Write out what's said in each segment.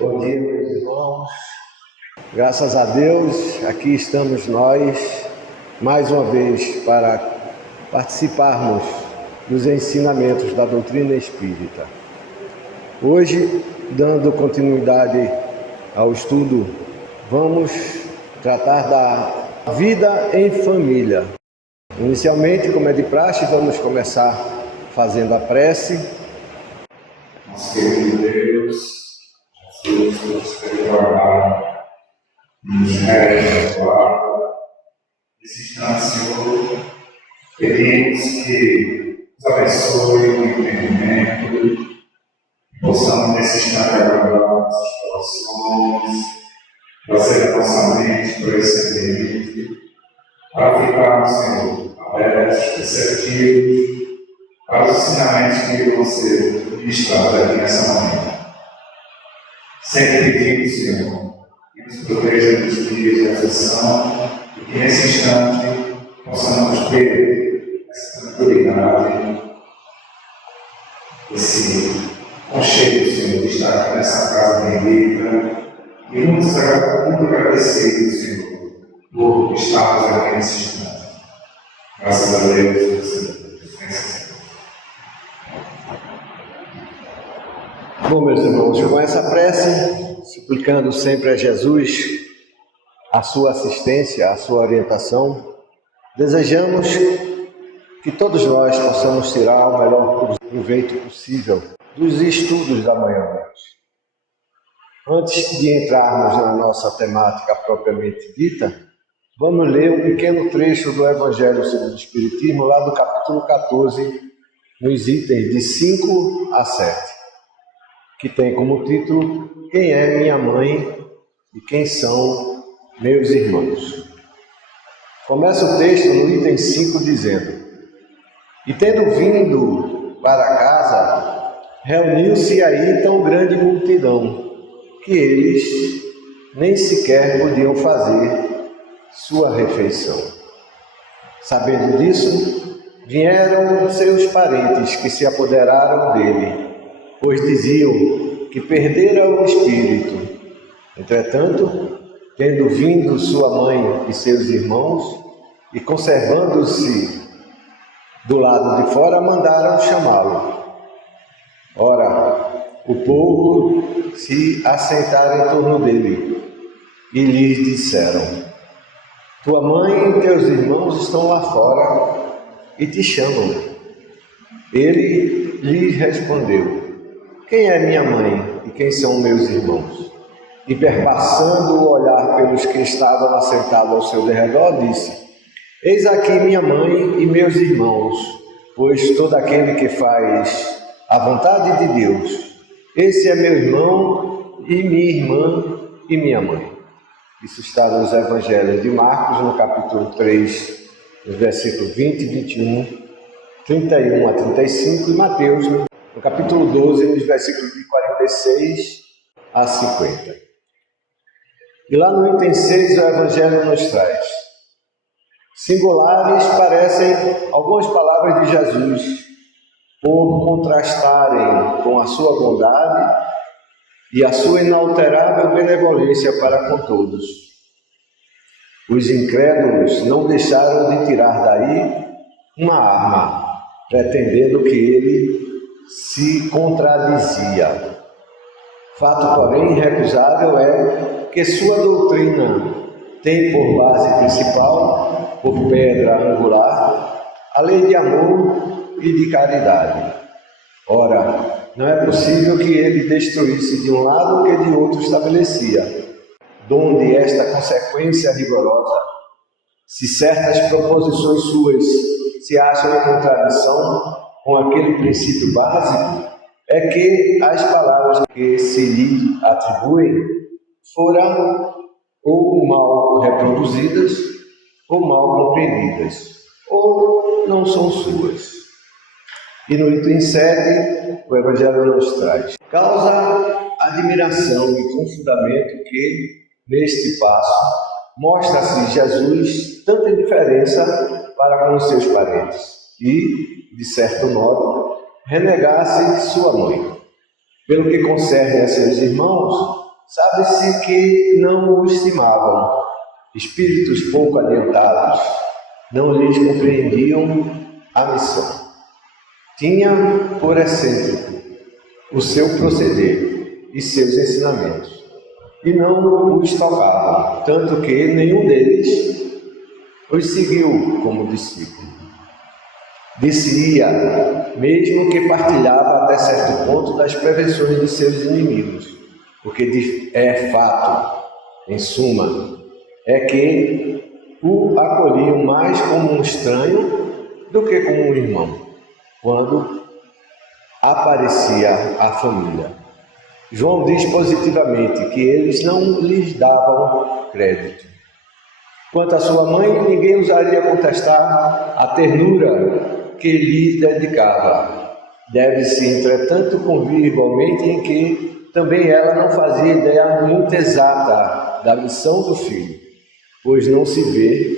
Bom dia, meus irmãos. Graças a Deus, aqui estamos nós, mais uma vez, para participarmos dos ensinamentos da doutrina espírita. Hoje, dando continuidade ao estudo, vamos tratar da vida em família. Inicialmente, como é de praxe, vamos começar fazendo a prece. Nosso querido Deus, Jesus, que guardar, nos rege, guarda, nesse instante, Senhor, pedimos que nos abençoe o entendimento, possamos nesse instante aguardar nossas orações, trazer a nossa mente para esse ambiente, para ficarmos, Senhor, abertos, receptivos, para os ensinamentos que vão ser ministrados aqui nessa manhã. Sempre pedimos, Senhor, que nos proteja nos dias de aflição e que nesse instante possamos ter essa tranquilidade, esse conchego, Senhor, de estar aqui nessa casa bendita e muito agradecidos, Senhor, por estarmos aqui nesse instante. Graças a Deus, Senhor. Bom, meus irmãos, com essa prece, suplicando sempre a Jesus a sua assistência, a sua orientação, desejamos que todos nós possamos tirar o melhor proveito possível dos estudos da manhã de hoje. Antes de entrarmos na nossa temática propriamente dita, vamos ler um pequeno trecho do Evangelho segundo o Espiritismo, lá do capítulo 14, nos itens de 5 a 7. Que tem como título Quem é minha mãe e quem são meus irmãos. Começa o texto no item 5 dizendo: E tendo vindo para casa, reuniu-se aí tão grande multidão, que eles nem sequer podiam fazer sua refeição. Sabendo disso, vieram seus parentes que se apoderaram dele, pois diziam que perdera o espírito. Entretanto, tendo vindo sua mãe e seus irmãos, e conservando-se do lado de fora, mandaram chamá-lo. Ora, o povo se assentaram em torno dele, e lhes disseram: Tua mãe e teus irmãos estão lá fora, e te chamam. Ele lhes respondeu: Quem é minha mãe e quem são meus irmãos? E perpassando o olhar pelos que estavam assentados ao seu derredor, disse: Eis aqui minha mãe e meus irmãos, pois todo aquele que faz a vontade de Deus, esse é meu irmão e minha irmã e minha mãe. Isso está nos Evangelhos de Marcos, no capítulo 3, nos versículos 20, 21, 31 a 35, e Mateus, no capítulo 12, nos versículos de 46 a 50. E lá no item 6, o Evangelho nos traz: singulares parecem algumas palavras de Jesus, por contrastarem com a sua bondade e a sua inalterável benevolência para com todos. Os incrédulos não deixaram de tirar daí uma arma, pretendendo que ele se contradizia. Fato, porém, irrecusável é que sua doutrina tem por base principal, por pedra angular, a lei de amor e de caridade. Ora, não é possível que ele destruísse de um lado o que de outro estabelecia, donde esta consequência rigorosa, se certas proposições suas se acham em contradição com aquele princípio básico, é que as palavras que se lhe atribuem foram ou mal reproduzidas, ou mal compreendidas, ou não são suas. E no item 7, o Evangelho nos traz: causa admiração e confundamento que, neste passo, mostra-se Jesus tanta indiferença para com os seus parentes e, de certo modo, renegasse sua mãe. Pelo que concerne a seus irmãos, sabe-se que não o estimavam. Espíritos pouco adiantados não lhes compreendiam a missão. Tinha por excêntrico o seu proceder e seus ensinamentos, e não os tocavam, tanto que nenhum deles os seguiu como discípulo. Disse-ia, mesmo que partilhava até certo ponto das prevenções de seus inimigos, porque é fato, em suma, é que o acolhiam mais como um estranho do que como um irmão, quando aparecia a família. João diz positivamente que eles não lhes davam crédito. Quanto à sua mãe, ninguém ousaria contestar a ternura que lhe dedicava. Deve-se, entretanto, convir igualmente em que também ela não fazia ideia muito exata da missão do filho, pois não se vê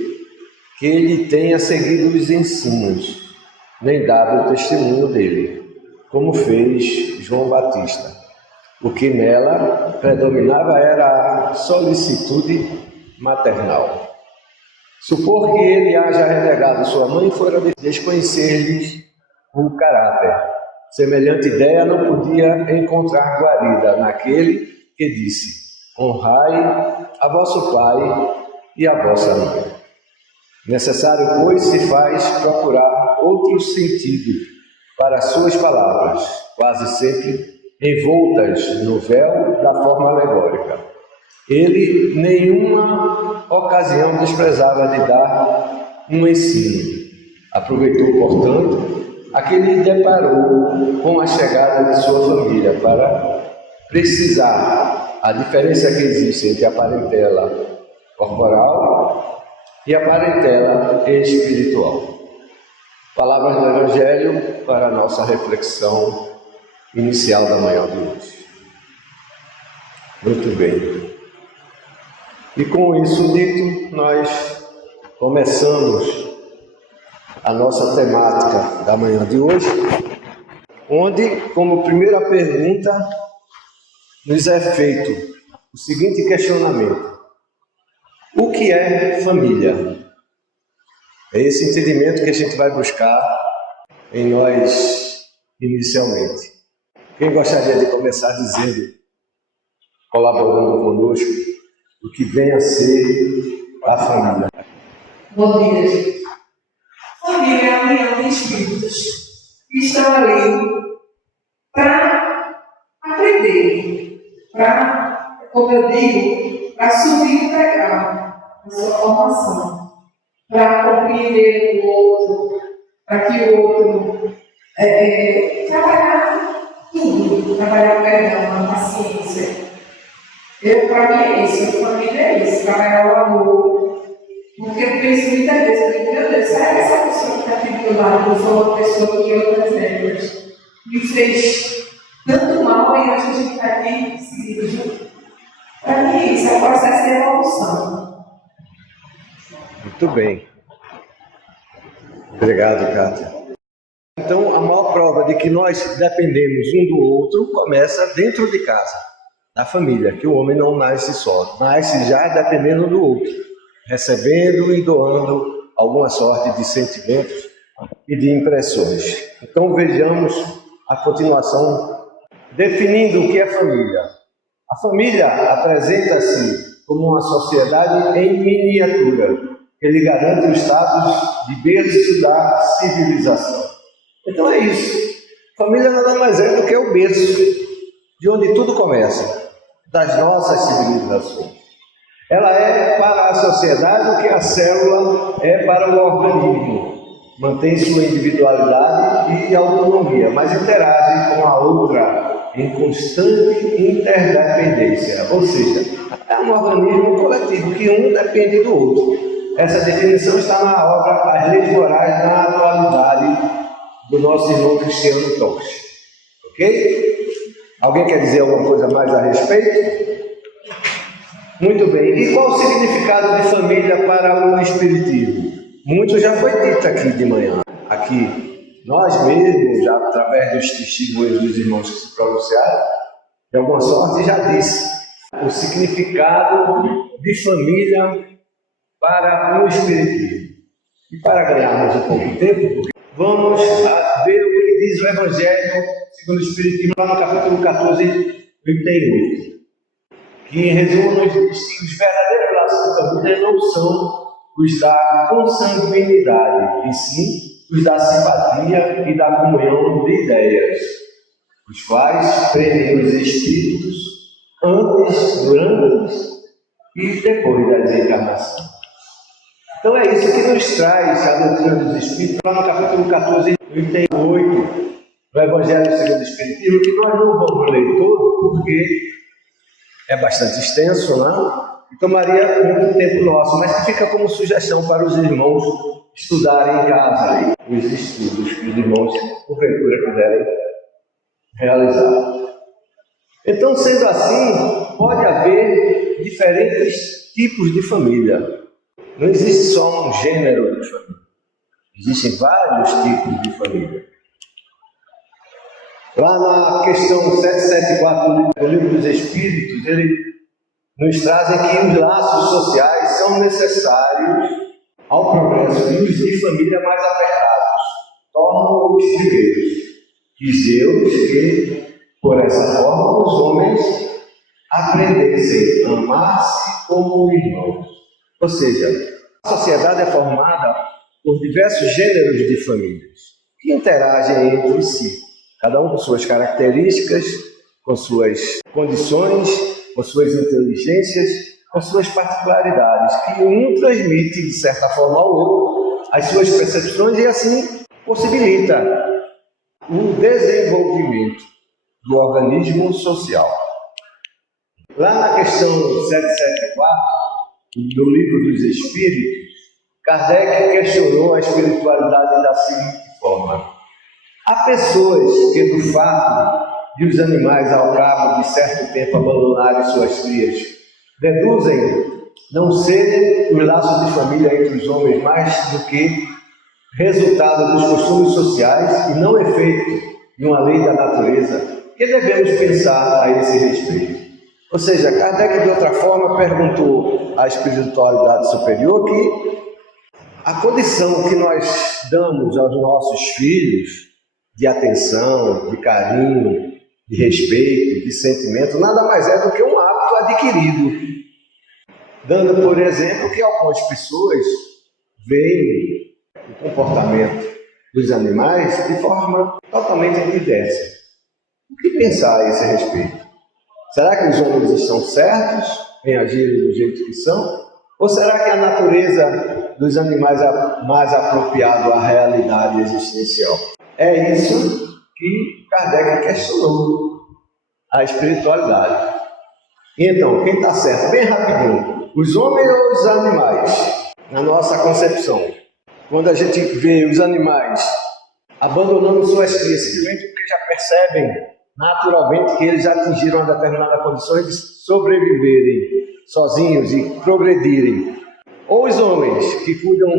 que ele tenha seguido os ensinos, nem dado o testemunho dele, como fez João Batista. O que nela predominava era a solicitude maternal. Supor que ele haja renegado sua mãe fora desconhecer-lhes o caráter. Semelhante ideia não podia encontrar guarida naquele que disse: honrai a vosso pai e a vossa mãe. Necessário, pois, se faz procurar outro sentido para suas palavras, quase sempre envoltas no véu da forma alegórica. Ele, nenhuma ocasião, desprezava de dar um ensino. Aproveitou, portanto, a que lhe deparou com a chegada de sua família para precisar a diferença que existe entre a parentela corporal e a parentela espiritual. Palavras do Evangelho para a nossa reflexão inicial da manhã de hoje. Muito bem. E com isso dito, nós começamos a nossa temática da manhã de hoje, onde, como primeira pergunta, nos é feito o seguinte questionamento: o que é família? É esse entendimento que a gente vai buscar em nós inicialmente. Quem gostaria de começar dizendo, colaborando conosco, o que vem a ser a família? Bom dia, gente. Família é a união de espíritos que estão ali para aprender, para, como eu digo, para subir o degrau na sua formação, para compreender o outro, para que o outro trabalhar tudo, trabalhar o perdão, a paciência. Para mim é isso, a família é isso, trabalhar o amor. Porque eu penso muitas vezes, eu digo, meu Deus, será que essa pessoa que está aqui do meu lado foi uma pessoa que outras épocas me fez tanto mal e hoje a gente está aqui seguindo junto? Para mim é isso, é um processo de evolução. Muito bem. Obrigado, Cátia. Então, a maior prova de que nós dependemos um do outro começa dentro de casa, da família, que o homem não nasce só, nasce já dependendo do outro, recebendo e doando alguma sorte de sentimentos e de impressões. Então vejamos a continuação, definindo o que é família. A família apresenta-se como uma sociedade em miniatura, que lhe garante o status de berço da civilização. Então é isso. Família nada mais é do que o berço, de onde tudo começa, das nossas civilizações. Ela é para a sociedade o que a célula é para o organismo. Mantém sua individualidade e autonomia, mas interage com a outra em constante interdependência. Ou seja, é um organismo coletivo que um depende do outro. Essa definição está na obra As Leis Morais na Atualidade, do nosso irmão Cristiano Tosh. Ok? Alguém quer dizer alguma coisa mais a respeito? Muito bem. E qual o significado de família para o Espiritismo? Muito já foi dito aqui de manhã. Aqui, nós mesmos, já através dos testemunhos dos irmãos que se pronunciaram, de alguma sorte já disse. o significado de família para o Espiritismo. E para ganharmos um pouco de tempo, vamos ver o que diz o Evangelho segundo o Espiritismo, lá no capítulo 14, 38, que em resumo nos diz que os verdadeiros laços de família não são os da consanguinidade, e sim os da simpatia e da comunhão de ideias, os quais prendem os espíritos antes, durante e depois da desencarnação. Então é isso que nos traz a doutrina dos Espíritos, lá no capítulo 14, 38, do Evangelho segundo o Espiritismo, que nós não vamos ler todo, porque é bastante extenso, né? E tomaria muito tempo nosso, mas que fica como sugestão para os irmãos estudarem em casa, os estudos que os irmãos, porventura, quiserem realizar. Então, sendo assim, pode haver diferentes tipos de família. Não existe só um gênero de família. Existem vários tipos de família. Lá na questão 774 do Livro dos Espíritos, ele nos trazem que os laços sociais são necessários ao progresso e os de família mais apertados tornam-os primeiros. Diz Deus que, por essa forma, os homens aprendessem a amar-se como irmãos. Ou seja, a sociedade é formada por diversos gêneros de famílias que interagem entre si, cada um com suas características, com suas condições, com suas inteligências, com suas particularidades, que um transmite, de certa forma, ao outro as suas percepções e assim possibilita o desenvolvimento do organismo social. Lá na questão 774, do Livro dos Espíritos, Kardec questionou a espiritualidade da seguinte forma: há pessoas que, do fato de os animais, ao cabo de certo tempo, abandonarem suas crias, deduzem não serem os laços de família entre os homens mais do que resultado dos costumes sociais e não efeito de uma lei da natureza. Que devemos pensar a esse respeito? Ou seja, Kardec, de outra forma, perguntou à espiritualidade superior que a condição que nós damos aos nossos filhos de atenção, de carinho, de respeito, de sentimento, nada mais é do que um hábito adquirido. Dando, por exemplo, que algumas pessoas veem o comportamento dos animais de forma totalmente diversa. O que pensar a esse respeito? Será que os homens estão certos em agir do jeito que são? Ou será que a natureza dos animais é mais apropriada à realidade existencial? É isso que Kardec questionou a espiritualidade. Então, quem está certo? Bem rapidinho. Os homens ou os animais? Na nossa concepção. Quando a gente vê os animais abandonando suas crias, simplesmente porque já percebem naturalmente que eles já atingiram uma determinada condição de sobreviverem sozinhos e progredirem. Ou os homens que cuidam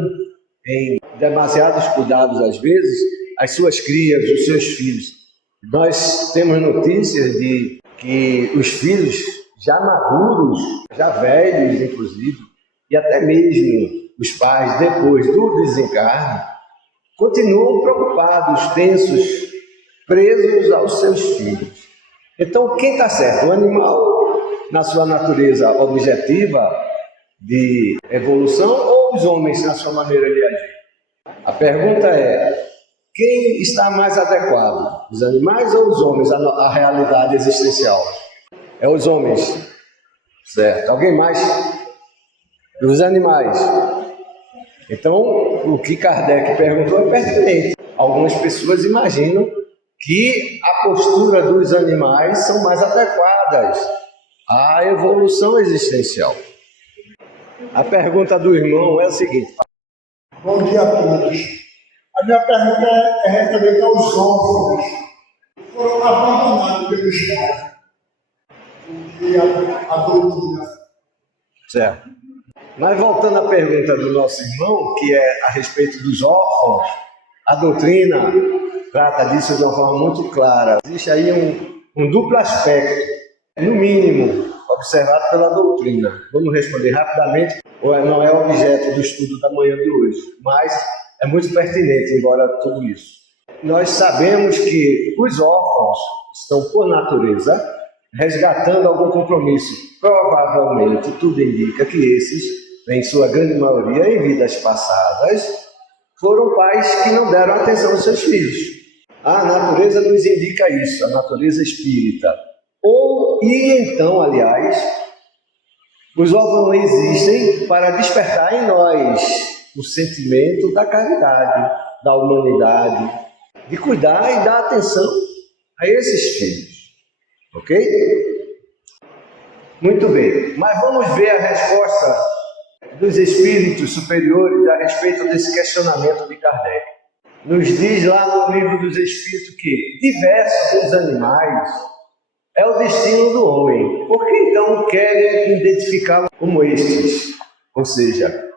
em demasiados cuidados às vezes as suas crias, os seus filhos. Nós temos notícias de que os filhos já maduros, já velhos inclusive, e até mesmo os pais depois do desencarne, continuam preocupados, tensos, presos aos seus filhos. Então, quem está certo? O animal, na sua natureza objetiva de evolução, ou os homens, na sua maneira de agir? A pergunta é: quem está mais adequado? Os animais ou os homens à realidade existencial? É os homens, certo? Alguém mais? Os animais. Então, o que Kardec perguntou é pertinente. Algumas pessoas imaginam que a postura dos animais são mais adequadas à evolução existencial. A pergunta do irmão é a seguinte: bom dia a todos. A minha pergunta é referente aos órfãos que foram abandonados pelos pais e a doutrina. Certo. Mas voltando à pergunta do nosso irmão, que é a respeito dos órfãos, a doutrina trata disso de uma forma muito clara. Existe aí um duplo aspecto. No mínimo, observado pela doutrina? Vamos responder rapidamente, não é objeto do estudo da manhã de hoje, mas é muito pertinente, embora tudo isso. Nós sabemos que os órfãos estão, por natureza, resgatando algum compromisso. Provavelmente, tudo indica que esses, em sua grande maioria, em vidas passadas, foram pais que não deram atenção aos seus filhos. A natureza nos indica isso, a natureza espírita. E então, aliás, os órfãos existem para despertar em nós o sentimento da caridade, da humanidade, de cuidar e dar atenção a esses filhos. Ok? Muito bem, mas vamos ver a resposta dos espíritos superiores a respeito desse questionamento de Kardec. Nos diz lá no Livro dos Espíritos que diversos dos animais é o destino do homem. Por que então querem identificá-lo como estes? Ou seja,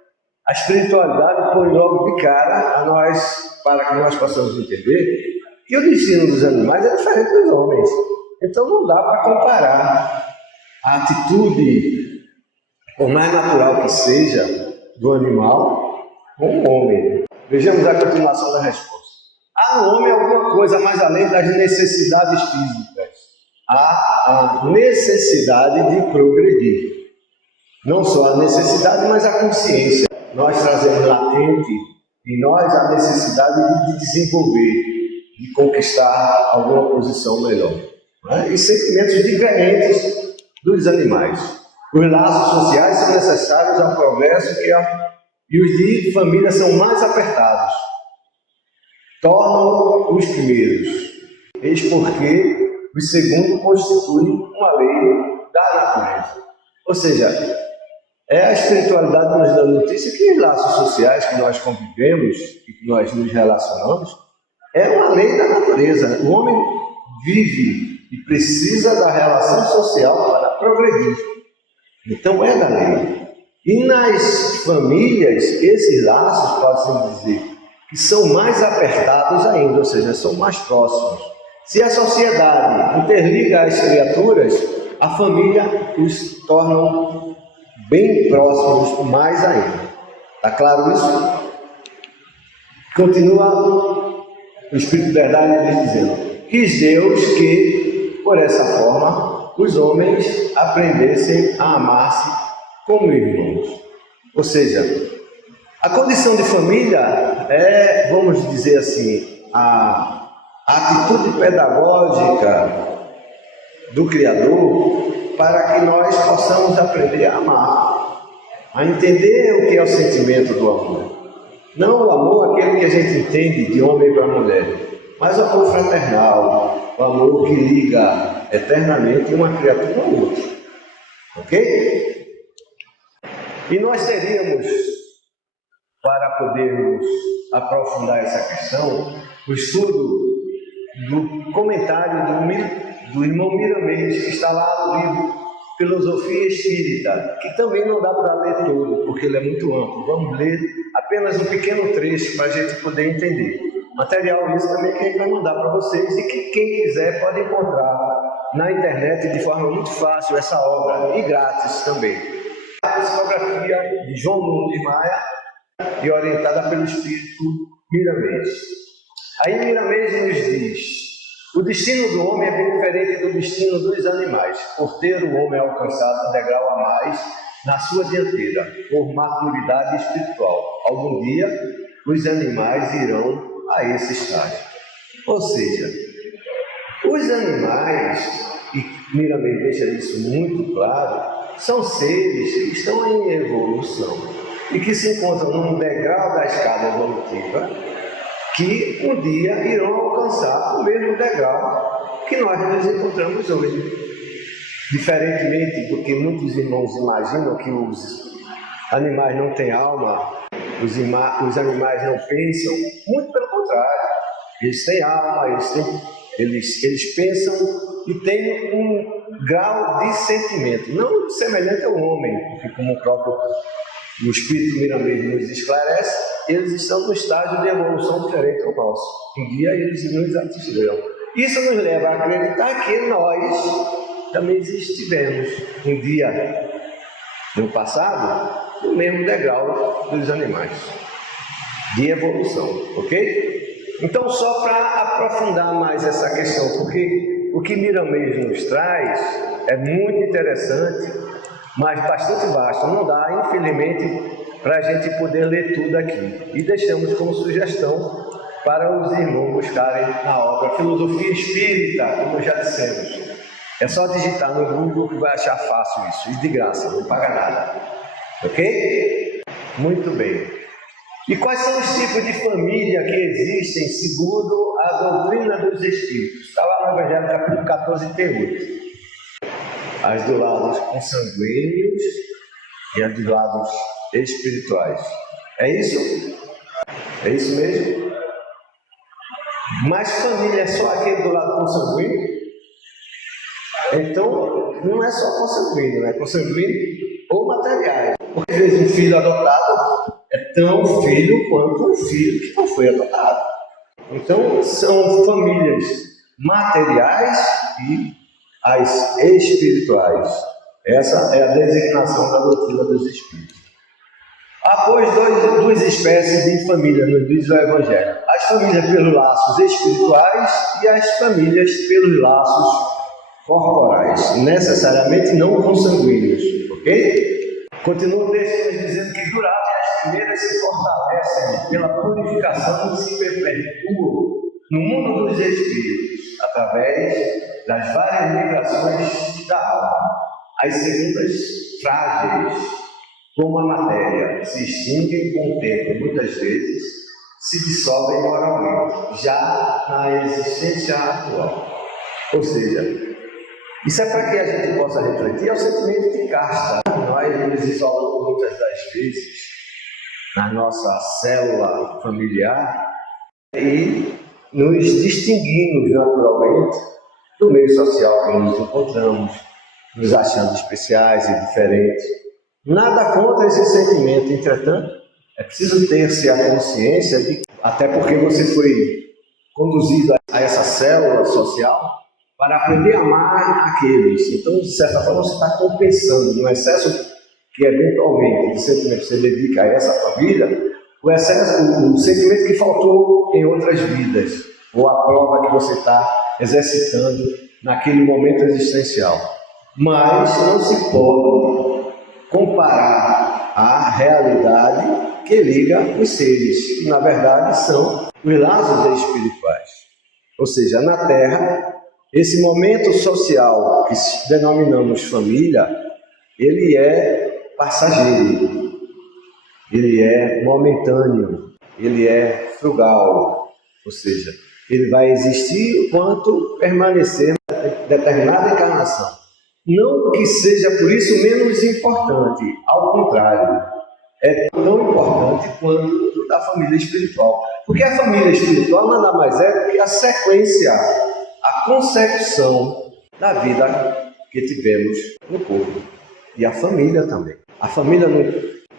a espiritualidade põe logo de cara a nós, para que nós possamos entender que o destino dos animais é diferente dos homens. Então não dá para comparar a atitude, por mais natural que seja, do animal com o homem. Vejamos a continuação da resposta. Há no homem alguma coisa mais além das necessidades físicas. Há a necessidade de progredir. Não só a necessidade, mas a consciência. Nós trazemos latente em nós a necessidade de desenvolver, de conquistar alguma posição melhor. E sentimentos diferentes dos animais. Os laços sociais são necessários ao progresso e os de família são mais apertados. Tornam os primeiros. Eis porque os segundos constituem uma lei da natureza. Ou seja, é a espiritualidade nos dando notícia que os laços sociais que nós convivemos e que nós nos relacionamos é uma lei da natureza. O homem vive e precisa da relação social para progredir. Então é da lei. E nas famílias, esses laços, pode-se dizer, que são mais apertados ainda, ou seja, são mais próximos. Se a sociedade interliga as criaturas, a família os torna bem próximos mais ainda. Está claro isso? Continua o Espírito de Verdade dizendo: quis Deus que, por essa forma, os homens aprendessem a amar-se como irmãos. Ou seja, a condição de família é, vamos dizer assim, a atitude pedagógica do Criador para que nós possamos aprender a amar, a entender o que é o sentimento do amor. Não o amor aquele que a gente entende de homem para mulher, mas o amor fraternal, o amor que liga eternamente uma criatura a outra. Ok? E nós teríamos, para podermos aprofundar essa questão, o estudo do comentário do irmão Miramês, que está lá no livro Filosofia Espírita, que também não dá para ler todo, porque ele é muito amplo. Vamos ler apenas um pequeno trecho para a gente poder entender. Material isso também que a gente vai mandar para vocês e que quem quiser pode encontrar na internet de forma muito fácil essa obra, e grátis também. A psicografia de João Nunes Maia e orientada pelo Espírito Miramês. Aí Miramês nos diz: o destino do homem é bem diferente do destino dos animais, por ter o homem alcançado um degrau a mais na sua dianteira, por maturidade espiritual. Algum dia, os animais irão a esse estágio. Ou seja, os animais, e Miramês deixa isso muito claro, são seres que estão em evolução e que se encontram num degrau da escada evolutiva que um dia irão alcançar o mesmo degrau que nós nos encontramos hoje. Diferentemente do que muitos irmãos imaginam, que os animais não têm alma, os animais não pensam, muito pelo contrário. Eles têm alma, eles pensam e têm um grau de sentimento, não semelhante ao homem, porque como o próprio Espírito Miramês nos esclarece, eles estão no estágio de evolução diferente ao nosso. Um dia eles nos atingirão. Isso nos leva a acreditar que nós, também estivemos um dia no passado no mesmo degrau dos animais de evolução, ok? Então, só para aprofundar mais essa questão, porque o que Miramês nos traz é muito interessante, mas bastante vasto. Não dá, infelizmente, para a gente poder ler tudo aqui. E deixamos como sugestão para os irmãos buscarem na obra Filosofia Espírita, como já dissemos. É só digitar no Google que vai achar fácil isso, e de graça, não paga nada. Ok? Muito bem. E quais são os tipos de família que existem segundo a doutrina dos Espíritos? Está lá no Evangelho, capítulo 14, T8. As do lado consanguíneos e as dos lados espirituais. É isso? É isso mesmo? Mas família é só aquele do lado consanguíneo? Então, não é só consanguíneo, né? Consanguíneo ou materiais. Porque às vezes um filho adotado é tão filho quanto um filho que não foi adotado. Então, são famílias materiais e as espirituais. Essa é a designação da doutrina dos Espíritos. Há, pois, duas espécies de família, nos diz o Evangelho. As famílias pelos laços espirituais e as famílias pelos laços corporais, necessariamente não consanguíneos, ok? Continua o texto dizendo que durante as primeiras se fortalecem pela purificação e se perpetuam no mundo dos espíritos, através das várias migrações da alma. As segundas, frágeis, como a matéria, se extinguem com o tempo e muitas vezes se dissolvem moralmente, já na existência atual. Ou seja, isso é para que a gente possa refletir, é o sentimento de casta. Nós nos isolamos muitas das vezes na nossa célula familiar e nos distinguimos naturalmente do meio social que nos encontramos, nos achando especiais e diferentes. Nada contra esse sentimento, entretanto, é preciso ter-se a consciência de, até porque você foi conduzido a essa célula social, para aprender a amar aqueles. Então, de certa forma, você está compensando no excesso que eventualmente de sentimento você dedica a essa família, o sentimento que faltou em outras vidas, ou a prova que você está exercitando naquele momento existencial. Mas não se pode comparar a realidade que liga os seres, que na verdade são os laços espirituais. Ou seja, na Terra, esse momento social que denominamos família, ele é passageiro, ele é momentâneo, ele é frugal, ou seja, ele vai existir enquanto permanecer em determinada encarnação. Não que seja por isso menos importante, ao contrário, é tão importante quanto o da família espiritual. Porque a família espiritual nada mais é do que a sequência, a consecução da vida que tivemos no corpo. E a família também. A família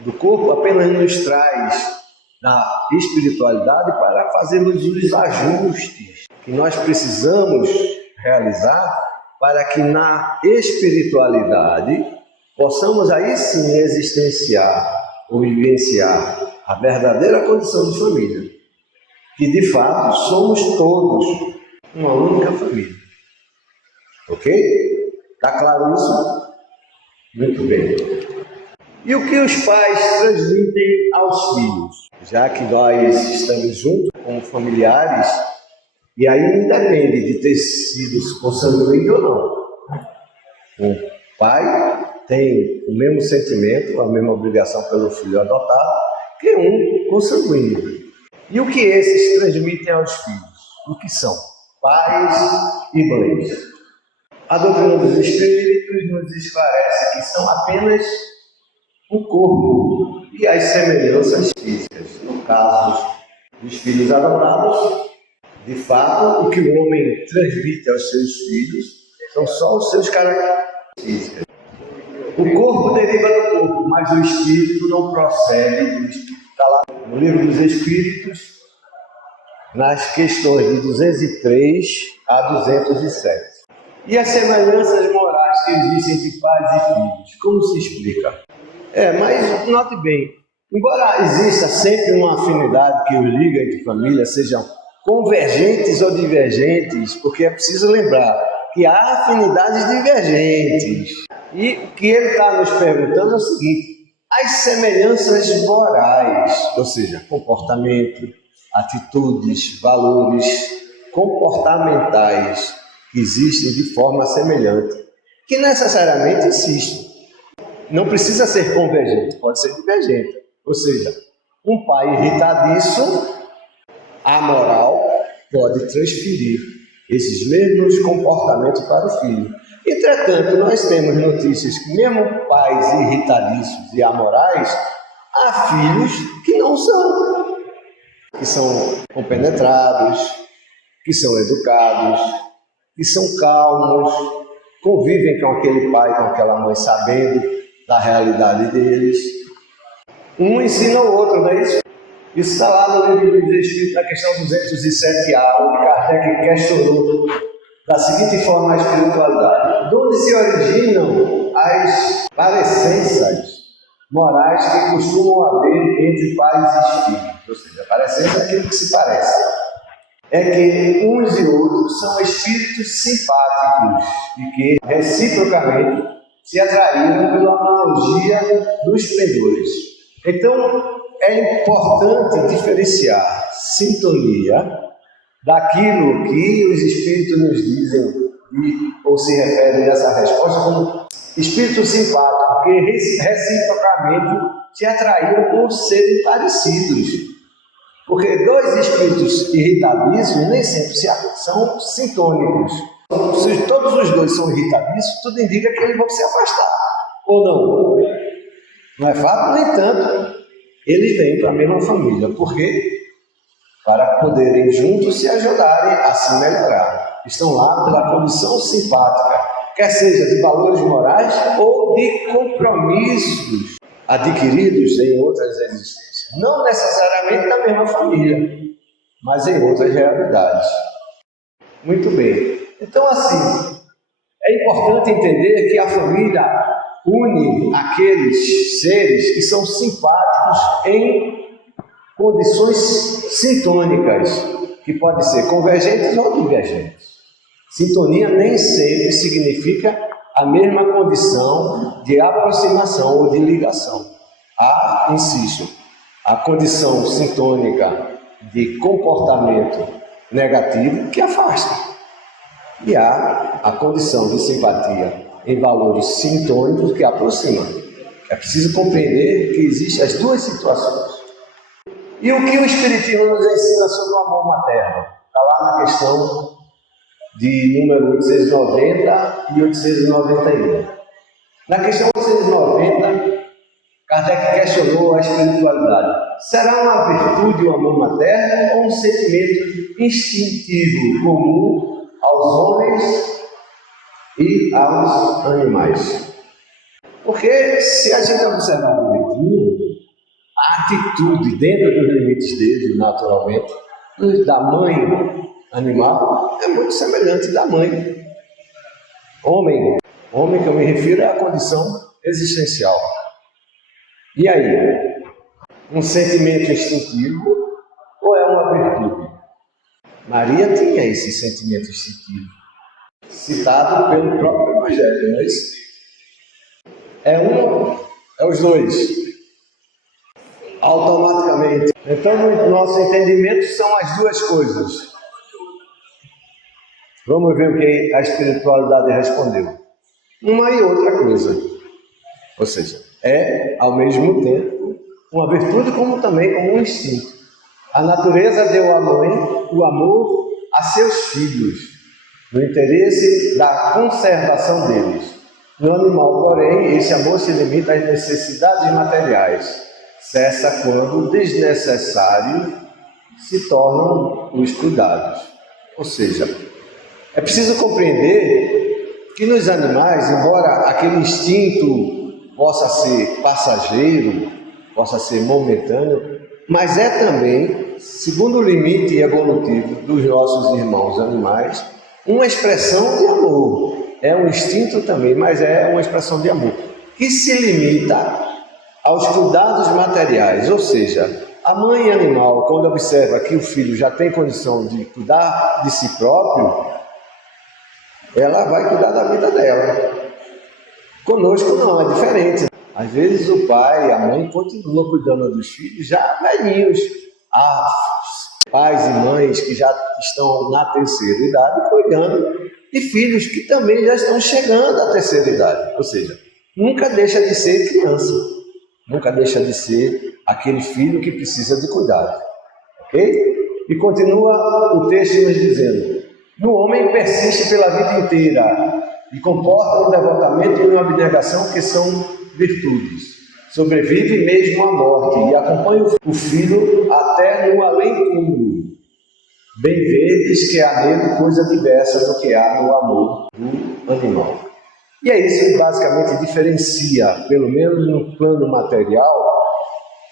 do corpo apenas nos traz da espiritualidade para fazermos os ajustes que nós precisamos realizar para que na espiritualidade possamos aí sim existenciar ou vivenciar a verdadeira condição de família. Que de fato somos todos uma única família. Ok? Está claro isso? Muito bem. E o que os pais transmitem aos filhos? Já que nós estamos juntos como familiares, e aí independe de ter sido consanguíneo ou não. O pai tem o mesmo sentimento, a mesma obrigação pelo filho adotado, que um consanguíneo. E o que esses transmitem aos filhos? O que são? Pais e mães. A doutrina dos Espíritos nos esclarece que são apenas o corpo e as semelhanças físicas. No caso dos filhos adotados, de fato, o que o homem transmite aos seus filhos são só os seus caracteres físicos. O corpo deriva do corpo, mas o espírito não procede do espírito. Está lá no Livro dos Espíritos, nas questões de 203 a 207. E as semelhanças morais que existem entre pais e filhos, como se explica? Mas note bem, embora exista sempre uma afinidade que os liga entre famílias, sejam convergentes ou divergentes, porque é preciso lembrar que há afinidades divergentes. E o que ele está nos perguntando é o seguinte: as semelhanças morais, ou seja, comportamento, atitudes, valores comportamentais que existem de forma semelhante, que necessariamente existem. Não precisa ser convergente, pode ser divergente. Ou seja, um pai irritadiço, amoral, pode transferir esses mesmos comportamentos para o filho. Entretanto, nós temos notícias que mesmo pais irritadiços e amorais, há filhos que não são, que são compenetrados, que são educados, que são calmos, convivem com aquele pai, com aquela mãe, sabendo da realidade deles. Um ensina o outro, não é isso? Isso está lá no livro dos Espíritos, na questão 207A, onde Kardec questionou da seguinte forma a espiritualidade: de onde se originam as parecenças morais que costumam haver entre pais e filhos? Ou seja, parecença é aquilo que se parece. É que uns e outros são espíritos simpáticos e que reciprocamente se atraíram pela analogia dos pendores. Então, é importante diferenciar sintonia daquilo que os espíritos nos dizem ou se referem a essa resposta como espírito simpático, que reciprocamente se atraíram por serem parecidos. Porque dois espíritos irritadíssimos nem sempre são sintônicos. Se todos os dois são irritadíssimos, tudo indica que eles vão se afastar. Ou não? Não é fato? No entanto, eles vêm para a mesma família. Por quê? Para poderem juntos se ajudarem a se melhorar. Estão lá pela condição simpática, quer seja de valores morais ou de compromissos adquiridos em outras existências. Não necessariamente da mesma família, mas em outras realidades. Muito bem. Então, assim, é importante entender que a família une aqueles seres que são simpáticos em condições sintônicas, que podem ser convergentes ou divergentes. Sintonia nem sempre significa a mesma condição de aproximação ou de ligação. Há, insisto, a condição sintônica de comportamento negativo que afasta. E há a condição de simpatia em valores sintônicos que aproxima. É preciso compreender que existem as duas situações. E o que o Espiritismo nos ensina sobre o amor materno? Está lá na questão de número 890 e 891. Na questão 890, Kardec questionou a espiritualidade. Será uma virtude o amor materno ou um sentimento instintivo comum aos homens e aos animais? Porque se a gente observar direitinho, a atitude dentro dos limites dele, naturalmente, da mãe animal é muito semelhante da mãe. Homem que eu me refiro é a condição existencial. E aí? Um sentimento instintivo ou é uma virtude? Maria tinha esse sentimento instintivo, citado pelo próprio Evangelho, não é isso? É os dois. Automaticamente. Então, no nosso entendimento, são as duas coisas. Vamos ver o que a espiritualidade respondeu. Uma e outra coisa. Ou seja, é, ao mesmo tempo, uma virtude como também como um instinto. A natureza deu à mãe o amor a seus filhos, no interesse da conservação deles. No animal, porém, esse amor se limita às necessidades materiais. Cessa quando desnecessário se tornam os cuidados. Ou seja, é preciso compreender que nos animais, embora aquele instinto possa ser passageiro, possa ser momentâneo, mas é também, segundo o limite evolutivo dos nossos irmãos animais, uma expressão de amor. é um instinto também, mas é uma expressão de amor, que se limita aos cuidados materiais, ou seja, a mãe animal, quando observa que o filho já tem condição de cuidar de si próprio, ela vai cuidar da vida dela. Conosco não, é diferente. Às vezes o pai e a mãe continuam cuidando dos filhos já velhinhos. Há pais e mães que já estão na terceira idade cuidando de filhos que também já estão chegando à terceira idade. Ou seja, nunca deixa de ser criança, nunca deixa de ser aquele filho que precisa de cuidado. Ok? E continua o texto nos dizendo: no homem persiste pela vida inteira e comporta um devotamento e uma abnegação que são virtudes. Sobrevive mesmo à morte e acompanha o filho até no além-túmulo. Bem vedes que há nele coisa diversa do que há no amor do animal. E é isso que basicamente diferencia, pelo menos no plano material,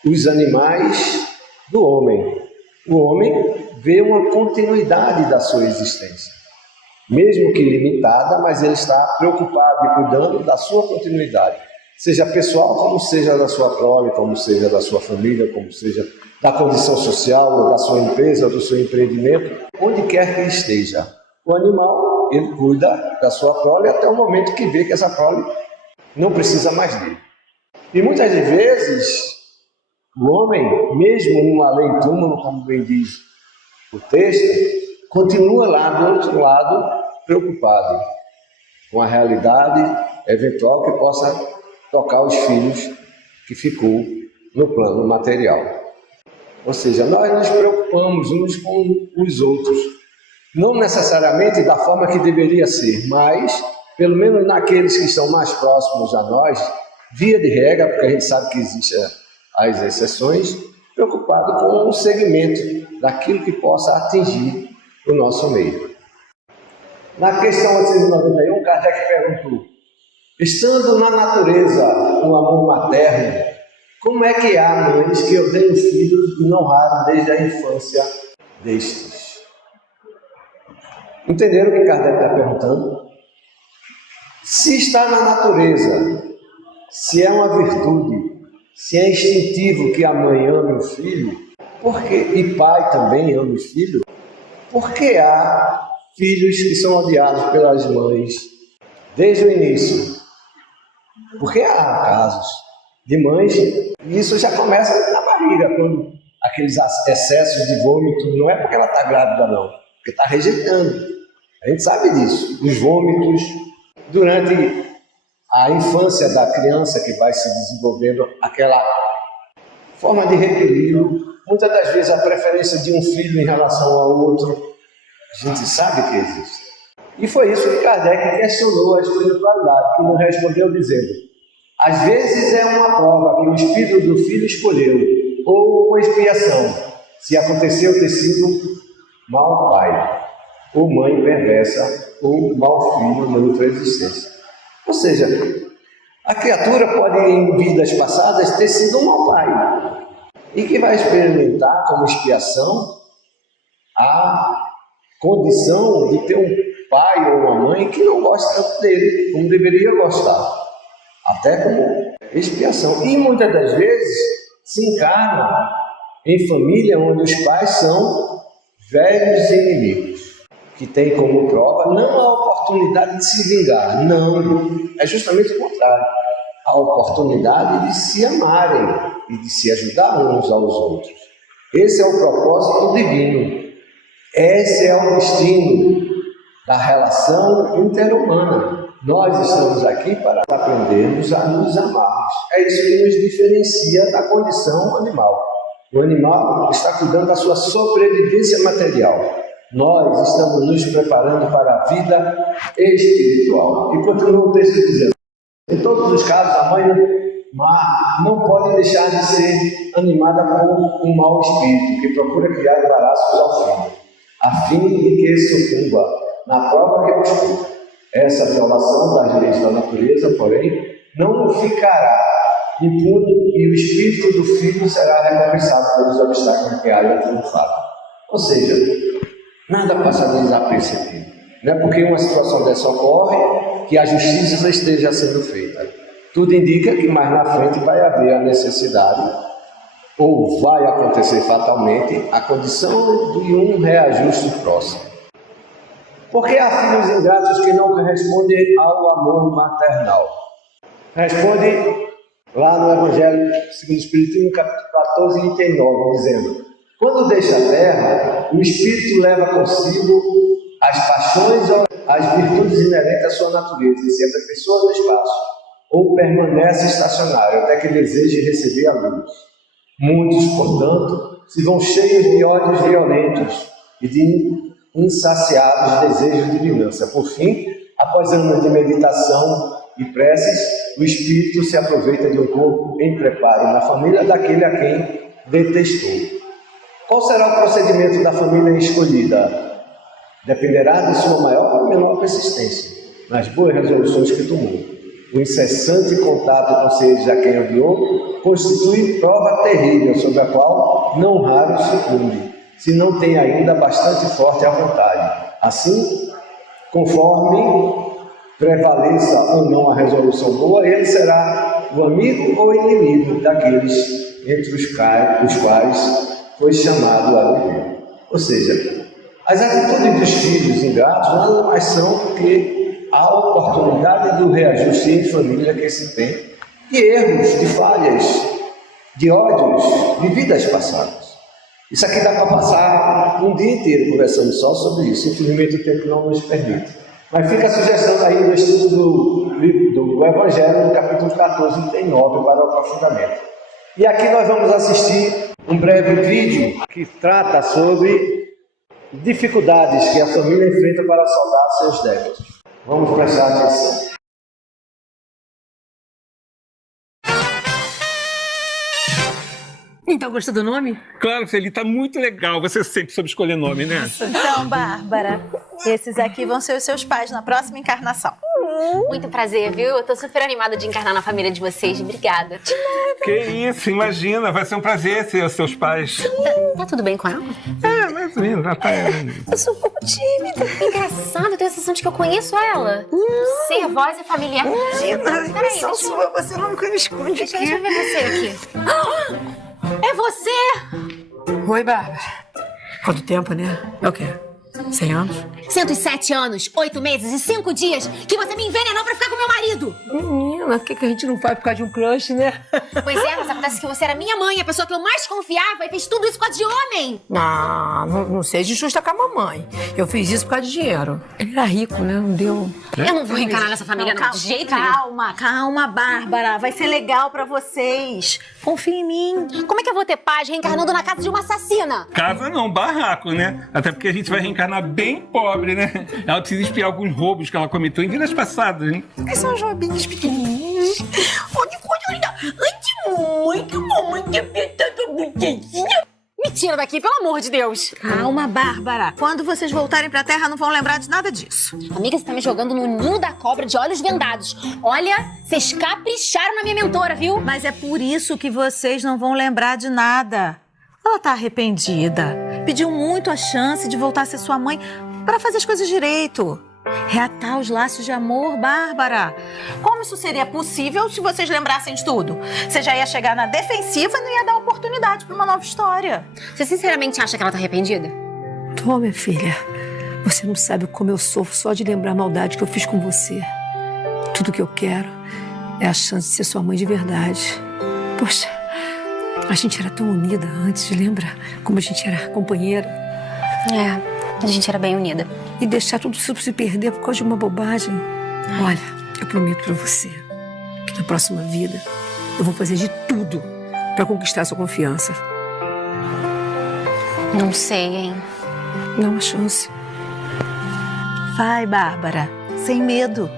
os animais do homem. O homem vê uma continuidade da sua existência, mesmo que limitada, mas ele está preocupado e cuidando da sua continuidade, seja pessoal, como seja da sua prole, como seja da sua família, como seja da condição social, da sua empresa, do seu empreendimento, onde quer que esteja. O animal, ele cuida da sua prole até o momento que vê que essa prole não precisa mais dele. E muitas vezes, o homem, mesmo no além-túmulo, como bem diz o texto, continua lá do outro lado preocupado com a realidade eventual que possa tocar os filhos que ficou no plano material. Ou seja, nós nos preocupamos uns com os outros, não necessariamente da forma que deveria ser, mas pelo menos naqueles que estão mais próximos a nós, via de regra, porque a gente sabe que existem as exceções, preocupado com o segmento daquilo que possa atingir o nosso meio. Na questão 891, Kardec perguntou: estando na natureza o amor materno, como é que há mães que odeiam filhos e não raro desde a infância destes? Entenderam o que Kardec está perguntando? Se está na natureza, se é uma virtude, se é instintivo que a mãe ame o filho, e pai também ama o filho, por que há filhos que são odiados pelas mães desde o início? Porque há casos de mães, e isso já começa na barriga, quando aqueles excessos de vômito, não é porque ela está grávida não, porque está rejeitando. A gente sabe disso. Os vômitos durante a infância da criança que vai se desenvolvendo, aquela forma de repeli-lo, muitas das vezes a preferência de um filho em relação ao outro, a gente sabe que existe. E foi isso que Kardec questionou a espiritualidade, que não respondeu dizendo: às vezes é uma prova que o espírito do filho escolheu, ou uma expiação, se aconteceu ter sido mau pai, ou mãe perversa, ou mau filho na outra existência. Ou seja, a criatura pode em vidas passadas ter sido um mau pai, e que vai experimentar como expiação a condição de ter um pai ou uma mãe que não gosta tanto dele como deveria gostar, até como expiação. E muitas das vezes se encarna em família onde os pais são velhos inimigos, que tem como prova não a oportunidade de se vingar, não, é justamente o contrário, a oportunidade de se amarem e de se ajudar uns aos outros. Esse é o propósito divino, esse é o destino da relação interhumana. Nós estamos aqui para aprendermos a nos amarmos. É isso que nos diferencia da condição animal. O animal está cuidando da sua sobrevivência material. Nós estamos nos preparando para a vida espiritual. E continua o texto dizendo: em todos os casos, a mãe não pode deixar de ser animada por um mau espírito que procura criar embaraços ao filho, a fim de que sucumba na prova que buscou. Essa violação das leis da natureza, porém, não ficará impune e o espírito do filho será recompensado pelos obstáculos que há triunfado. Ou seja, nada passa desapercebido. Não é porque uma situação dessa ocorre que a justiça esteja sendo feita. Tudo indica que mais na frente vai haver a necessidade, ou vai acontecer fatalmente, a condição de um reajuste próximo. Porque há filhos ingratos que não correspondem ao amor maternal. Responde lá no Evangelho segundo o Espiritismo, capítulo 14, item 9, dizendo: quando deixa a terra, o Espírito leva consigo as paixões ou as virtudes inerentes à sua natureza e se aperfeiçoa no espaço, ou permanece estacionário até que deseje receber a luz. Muitos, portanto, se vão cheios de ódios violentos e de insaciados desejos de vingança. Por fim, após anos de meditação e preces, o espírito se aproveita de um corpo em preparo na família daquele a quem detestou. Qual será o procedimento da família escolhida? Dependerá de sua maior ou menor persistência nas boas resoluções que tomou. O incessante contato com seres a quem odiou constitui prova terrível sobre a qual não raro sucumbe, se não tem ainda bastante forte a vontade. Assim, conforme prevaleça ou não a resolução boa, ele será o amigo ou inimigo daqueles entre os quais foi chamado a viver. Ou seja, as atitudes dos filhos ingratos nada mais são que a oportunidade do reajuste em família que se tem, de erros, de falhas, de ódios, de vidas passadas. Isso aqui dá para passar um dia inteiro conversando só sobre isso, infelizmente o tempo não nos permite. Mas fica a sugestão aí do estudo do Evangelho, no capítulo 14, item 9, para o aprofundamento. E aqui nós vamos assistir um breve vídeo que trata sobre dificuldades que a família enfrenta para saldar seus débitos. Vamos prestar atenção. Então, gostou do nome? Claro, Feli, tá muito legal. Você sempre soube escolher nome, né? Então, Bárbara, esses aqui vão ser os seus pais na próxima encarnação. Muito prazer, viu? Eu tô super animada de encarnar na família de vocês. Obrigada. Que isso, imagina. Vai ser um prazer ser os seus pais. Tá tudo bem com ela? É, mais ou menos. Já tá... Eu sou um pouco tímida. Engraçado, eu tenho a sensação de que eu conheço ela. Ser voz é familiar. Peraí, Você não me esconde deixa eu ver você aqui. É você? Oi, Bárbara. Quanto tempo, né? É o quê? 100 anos? 107 anos, 8 meses e 5 dias que você me envenenou pra ficar com meu marido. Menina, o que a gente não faz por causa de um crush, né? Pois é, mas acontece que você era minha mãe, a pessoa que eu mais confiava e fez tudo isso por causa de homem. Não seja injusta com a mamãe. Eu fiz isso por causa de dinheiro. Ele era rico, né? Não deu... Eu não vou reencarnar nessa família, não, de jeito nenhum. Calma, Bárbara. Vai ser legal pra vocês. Confia em mim. Como é que eu vou ter paz reencarnando na casa de uma assassina? Casa não, barraco, né? Até porque a gente vai reencarnar bem pobre, né? Ela precisa espiar alguns roubos que ela cometeu em vidas passadas, hein? Esses são joguinhos pequenininhos. Onde coisa linda. Muito mamãe que apertada bonitinha. Me tira daqui, pelo amor de Deus. Calma, Bárbara. Quando vocês voltarem pra Terra, não vão lembrar de nada disso. Amiga, você tá me jogando no ninho da cobra de olhos vendados. Olha, vocês capricharam na minha mentora, viu? Mas é por isso que vocês não vão lembrar de nada. Ela tá arrependida. Pediu muito a chance de voltar a ser sua mãe para fazer as coisas direito. Reatar os laços de amor, Bárbara. Como isso seria possível se vocês lembrassem de tudo? Você já ia chegar na defensiva e não ia dar oportunidade para uma nova história. Você sinceramente acha que ela tá arrependida? Tô, minha filha. Você não sabe como eu sofro só de lembrar a maldade que eu fiz com você. Tudo que eu quero é a chance de ser sua mãe de verdade. Poxa, a gente era tão unida antes, lembra? Como a gente era companheira. A gente era bem unida. E deixar tudo isso se perder por causa de uma bobagem. Olha, eu prometo pra você que na próxima vida eu vou fazer de tudo pra conquistar sua confiança. Não sei, hein? Não há chance. Vai, Bárbara. Sem medo.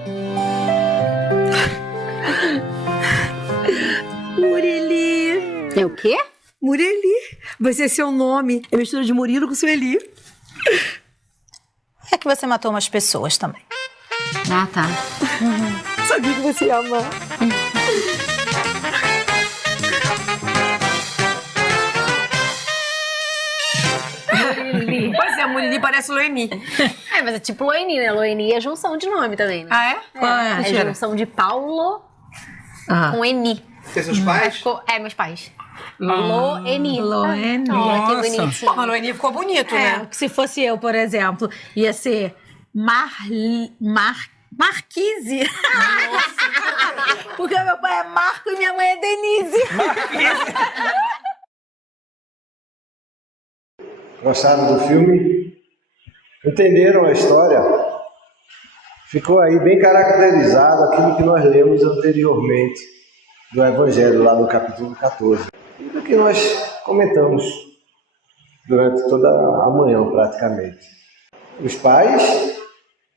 Murili. É o quê? Murili. Vai ser seu nome. É mistura de Murilo com Sueli. É que você matou umas pessoas também. Ah, tá. Sabia que você ia amar. Pois é, Murili Loeni parece Loeni. É, mas é tipo Loeni, né? Loeni é junção de nome também, né? Ah, é? Qual é a É gera? junção de Paulo com Eni. Tem seus pais? Meus pais. Loeni. Loeni. Olha que Nossa. bonitinho. Mas Loeni ficou bonito, né? Se fosse eu, por exemplo, ia ser Marquise. Porque meu pai é Marco e minha mãe é Denise. Gostaram do filme? Entenderam a história? Ficou aí bem caracterizado aquilo que nós lemos anteriormente do Evangelho, lá no capítulo 14. E do que nós comentamos durante toda a manhã, praticamente. Os pais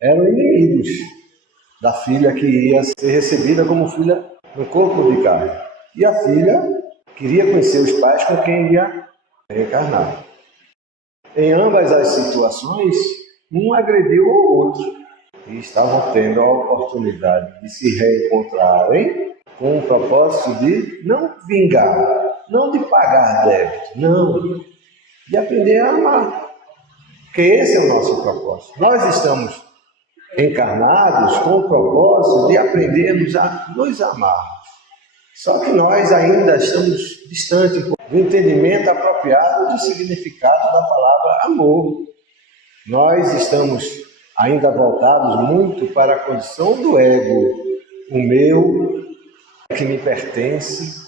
eram inimigos da filha que ia ser recebida como filha no corpo de carne. E a filha queria conhecer os pais com quem ia reencarnar. Em ambas as situações, um agrediu o outro e estavam tendo a oportunidade de se reencontrarem com o propósito de não vingar, não de pagar débito, não, de aprender a amar. Porque esse é o nosso propósito. Nós estamos encarnados com o propósito de aprendermos a nos amarmos. Só que nós ainda estamos distantes do entendimento apropriado do significado da palavra amor. Nós estamos ainda voltados muito para a condição do ego, o meu, que me pertence,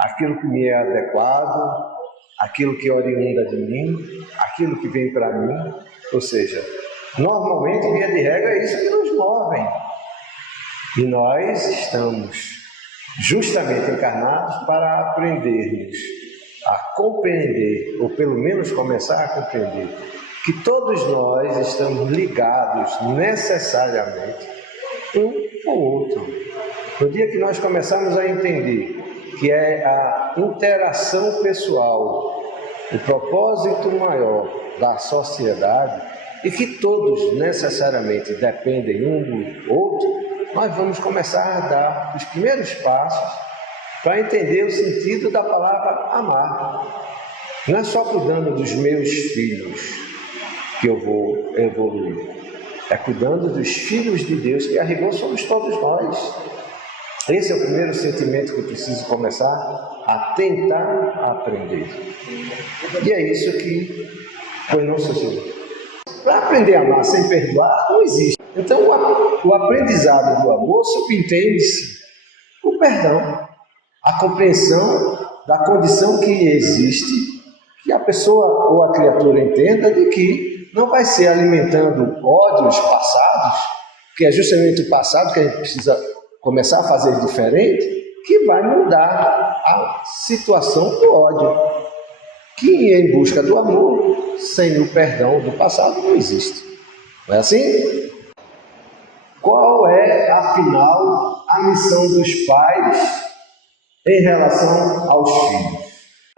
aquilo que me é adequado, aquilo que é oriunda de mim, aquilo que vem para mim. Ou seja, normalmente, via de regra, é isso que nos move. E nós estamos justamente encarnados para aprendermos a compreender, ou pelo menos começar a compreender, que todos nós estamos ligados necessariamente um com o outro. No dia que nós começarmos a entender que é a interação pessoal, o propósito maior da sociedade, e que todos necessariamente dependem um do outro, nós vamos começar a dar os primeiros passos para entender o sentido da palavra amar. Não é só cuidando dos meus filhos que eu vou evoluir, é cuidando dos filhos de Deus, que a rigor somos todos nós. Esse é o primeiro sentimento que eu preciso começar a tentar aprender. E é isso que foi nosso Senhor. Para aprender a amar sem perdoar, não existe. Então, o aprendizado do amor subentende-se o perdão, a compreensão da condição que existe, que a pessoa ou a criatura entenda de que não vai ser alimentando ódios passados, que é justamente o passado que a gente precisa começar a fazer diferente, que vai mudar a situação do ódio. Que em busca do amor, sem o perdão do passado, não existe. Não é assim? Qual é, afinal, a missão dos pais em relação aos filhos?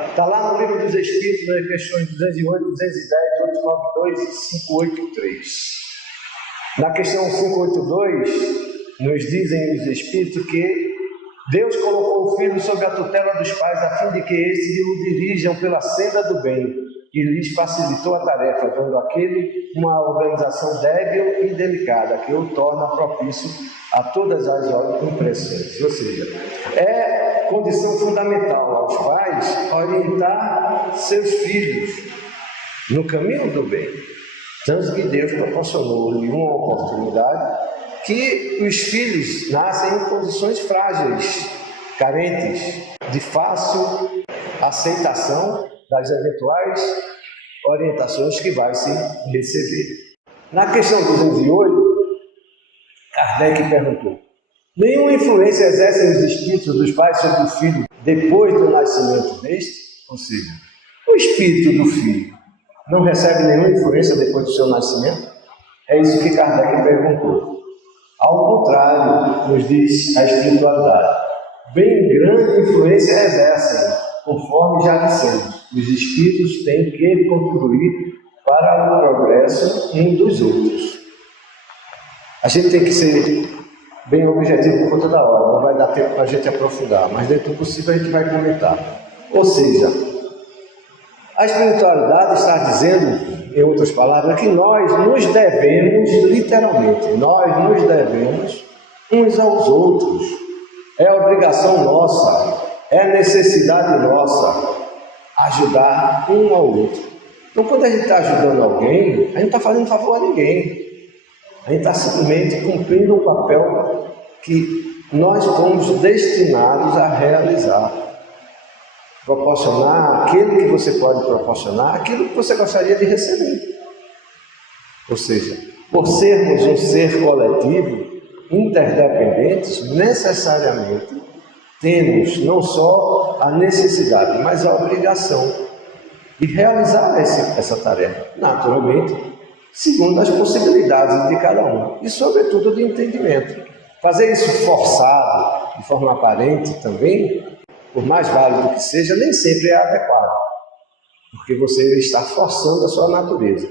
Está lá no Livro dos Espíritos, nas questões 208, 210, 892 e 583. Na questão 582, nos dizem os Espíritos que Deus colocou o filho sob a tutela dos pais a fim de que estes o dirijam pela senda do bem e lhes facilitou a tarefa, dando àquele uma organização débil e delicada que o torna propício a todas as impressões. Ou seja, é condição fundamental aos pais orientar seus filhos no caminho do bem. Tanto que Deus proporcionou-lhe uma oportunidade que os filhos nascem em condições frágeis, carentes, de fácil aceitação das eventuais orientações que vai se receber. Na questão 208, Kardec perguntou: nenhuma influência exercem os espíritos dos pais sobre o filho depois do nascimento deste? Ou seja, o espírito do filho não recebe nenhuma influência depois do seu nascimento? É isso que Kardec perguntou. Ao contrário, nos diz a espiritualidade, bem grande influência exercem, conforme já dissemos. Os espíritos têm que contribuir para o progresso um dos outros. A gente tem que ser bem objetivo por conta da hora, não vai dar tempo para a gente aprofundar, mas dentro do possível a gente vai comentar. Ou seja, a espiritualidade está dizendo em outras palavras, que nós nos devemos, literalmente, nós nos devemos uns aos outros. É obrigação nossa, é necessidade nossa ajudar um ao outro. Então, quando a gente está ajudando alguém, a gente não está fazendo favor a ninguém. A gente está simplesmente cumprindo um papel que nós fomos destinados a realizar. Proporcionar aquilo que você pode proporcionar, aquilo que você gostaria de receber. Ou seja, por sermos um ser coletivo, interdependentes, necessariamente temos não só a necessidade, mas a obrigação de realizar essa tarefa, naturalmente, segundo as possibilidades de cada um, e sobretudo de entendimento. Fazer isso forçado, de forma aparente também, por mais válido que seja, nem sempre é adequado, porque você está forçando a sua natureza.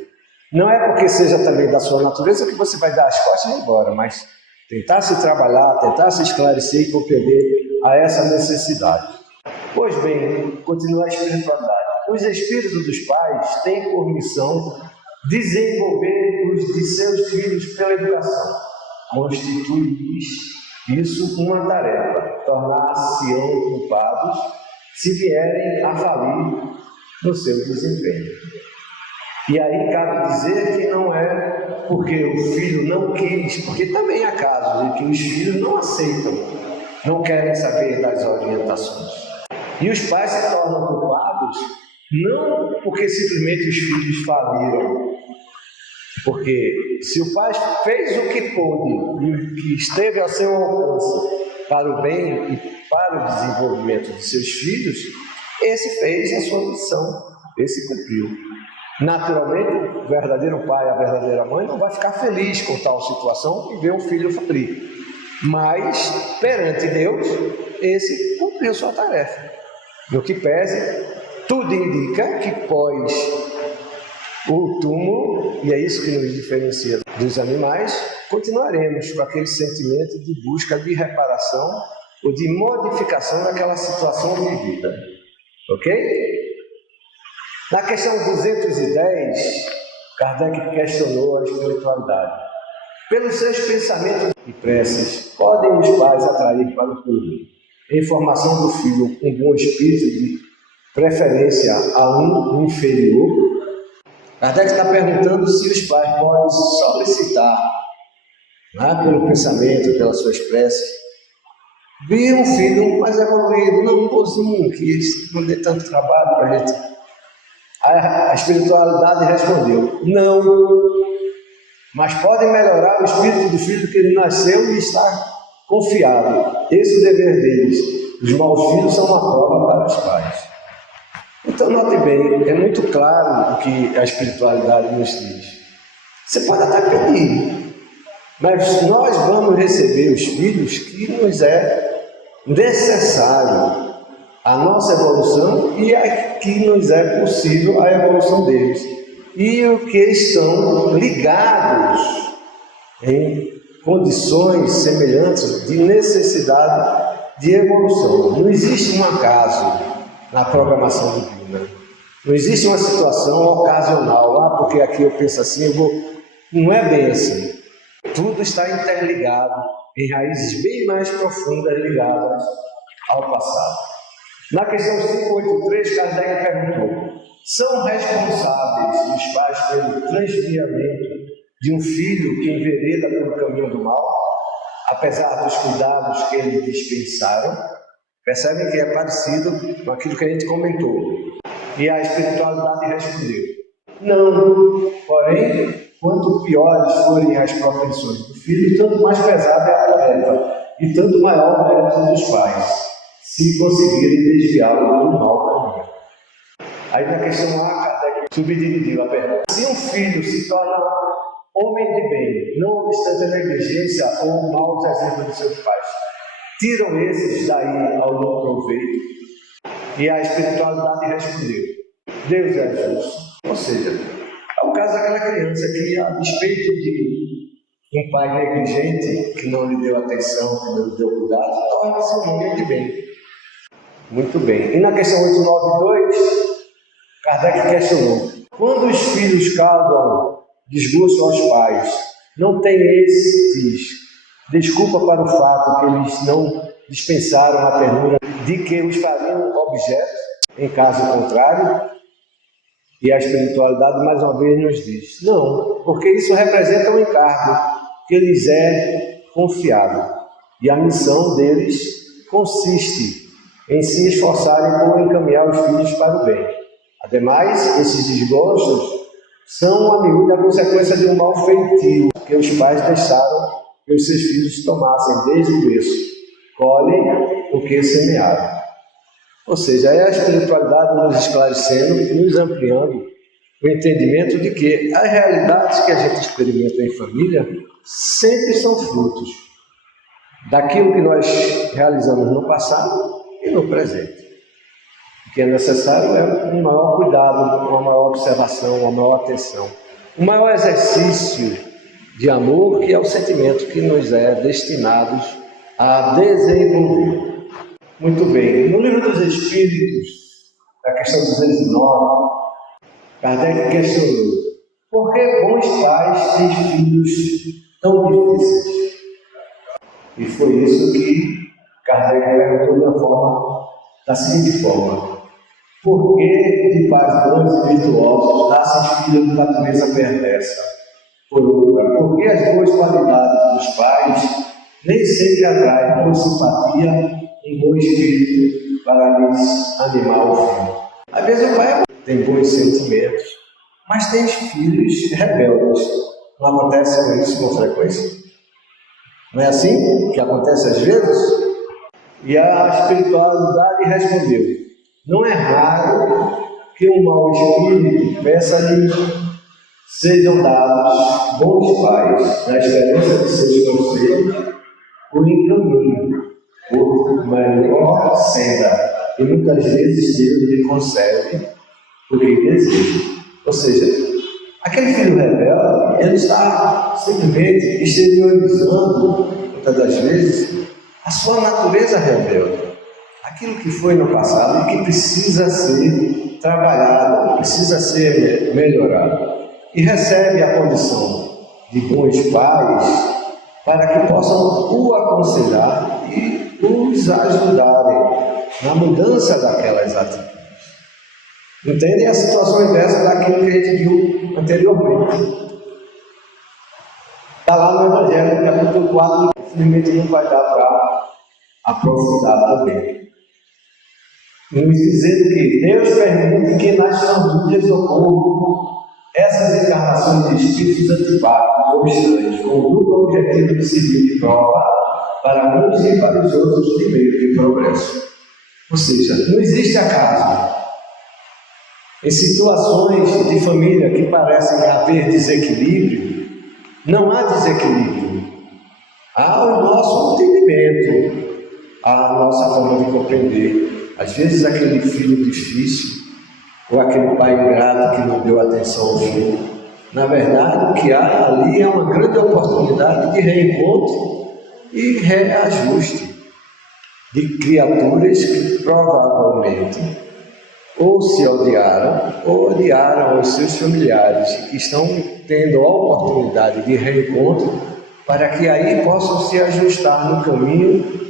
Não é porque seja também da sua natureza que você vai dar as costas e ir embora, mas tentar se trabalhar, tentar se esclarecer e compreender a essa necessidade. Pois bem, continua a espiritualidade. Os espíritos dos pais têm por missão desenvolver os de seus filhos pela educação. Constitui isso uma tarefa, tornar-se-ão culpados se vierem a falir no seu desempenho. E aí cabe dizer que não é porque o filho não quis, porque também há casos em que os filhos não aceitam, não querem saber das orientações. E os pais se tornam culpados não porque simplesmente os filhos faliram, porque se o pai fez o que pôde e o que esteve ao seu alcance para o bem e para o desenvolvimento de seus filhos, esse fez a sua missão, esse cumpriu. Naturalmente, o verdadeiro pai, a verdadeira mãe não vai ficar feliz com tal situação e ver um filho falir. Mas, perante Deus, esse cumpriu sua tarefa. No que pese, tudo indica que pós o túmulo, e é isso que nos diferencia dos animais, continuaremos com aquele sentimento de busca de reparação ou de modificação daquela situação vivida. Ok? Na questão 210, Kardec questionou a espiritualidade. Pelos seus pensamentos e preces, podem os pais atrair para o público em formação do filho com bom espírito de preferência a um inferior? Kardec está perguntando se os pais podem solicitar, pelo pensamento, pelas suas preces, ver um filho mais evoluído, não um bonzinho, que não dê tanto trabalho para a gente. A espiritualidade respondeu, não, mas podem melhorar o espírito do filho que ele nasceu e está confiado. Esse é o dever deles. Os maus filhos são uma prova para os pais. Então, note bem, é muito claro o que a espiritualidade nos diz. Você pode até pedir, mas nós vamos receber os filhos que nos é necessário a nossa evolução e a que nos é possível a evolução deles. E o que estão ligados em condições semelhantes de necessidade de evolução. Não existe um acaso na programação divina. Não existe uma situação ocasional, porque aqui eu penso assim, eu vou... Não é bem assim. Tudo está interligado em raízes bem mais profundas ligadas ao passado. Na questão 583, Kardec perguntou: são responsáveis os pais pelo transviamento de um filho que envereda pelo caminho do mal, apesar dos cuidados que eles dispensaram? Percebem que é parecido com aquilo que a gente comentou. E a espiritualidade respondeu: não, porém, quanto piores forem as propensões do filho, tanto mais pesada é a tarefa, e tanto maior o mérito dos pais, se conseguirem desviá-lo do mal caminho. Aí na questão A, Kardec subdividiu a pergunta. Se um filho se torna homem de bem, não obstante a negligência ou maus exemplos de seus pais, tiram esses daí algum proveito? E a espiritualidade respondeu: Deus é justo. Ou seja, é o caso daquela criança que, a despeito de um pai negligente, que não lhe deu atenção, que não lhe deu cuidado, torna-se um homem de bem. Muito bem. E na questão 892, Kardec questionou: Quando os filhos causam desgosto aos pais, não tem esses desculpa para o fato que eles não dispensaram a ternura de que os fariam objetos, em caso contrário. E a espiritualidade, mais uma vez, nos diz: não, porque isso representa um encargo que lhes é confiado. E a missão deles consiste em se esforçarem por encaminhar os filhos para o bem. Ademais, esses desgostos são a miúda a consequência de um mau feitio que os pais deixaram que os seus filhos tomassem desde o berço. Colhem o que semearam. Ou seja, é a espiritualidade nos esclarecendo, nos ampliando o entendimento de que as realidades que a gente experimenta em família sempre são frutos daquilo que nós realizamos no passado e no presente. O que é necessário é um maior cuidado, uma maior observação, uma maior atenção, um maior exercício de amor, que é o sentimento que nos é destinado a desenvolver. Muito bem, no Livro dos Espíritos, a questão 209, Kardec questionou: por que bons pais têm filhos tão difíceis? E foi isso que Kardec perguntou da seguinte forma: por que de pais bons e virtuosos nascem filhos de natureza perversa? Por outra, por que as boas qualidades dos pais nem sempre atraem com simpatia um bom espírito para lhes animar o filho? Às vezes o pai tem bons sentimentos, mas tem filhos rebeldes. Não acontece isso com frequência? Não é assim que acontece às vezes? E a espiritualidade respondeu: não é raro que um mau espírito peça-lhe sejam dados bons pais, na esperança de seus conselhos, o encaminho por melhor senda, e muitas vezes Deus lhe concede o que deseja. Ou seja, aquele filho rebelde, ele está simplesmente exteriorizando, muitas das vezes, a sua natureza rebelde, aquilo que foi no passado e que precisa ser trabalhado, precisa ser melhorado. E recebe a condição de bons pais para que possam o aconselhar e os ajudarem na mudança daquelas atitudes. Entendem? A situação inversa daquilo que a gente viu anteriormente. Está lá no Evangelho, capítulo 4, infelizmente não vai dar para aprofundar também. Nos dizendo que Deus permite que nas famílias ocorram essas encarnações de espíritos antipáticos ou estranhos, com o duplo objetivo de servir de prova para uns e para os outros de meio de progresso. Ou seja, não existe acaso. Em situações de família que parecem haver desequilíbrio, não há desequilíbrio. Há o nosso entendimento, a nossa forma de compreender. Às vezes aquele filho difícil, ou aquele pai ingrato que não deu atenção ao filho. Na verdade, o que há ali é uma grande oportunidade de reencontro e reajuste de criaturas que provavelmente ou se odiaram ou odiaram os seus familiares e que estão tendo a oportunidade de reencontro para que aí possam se ajustar no caminho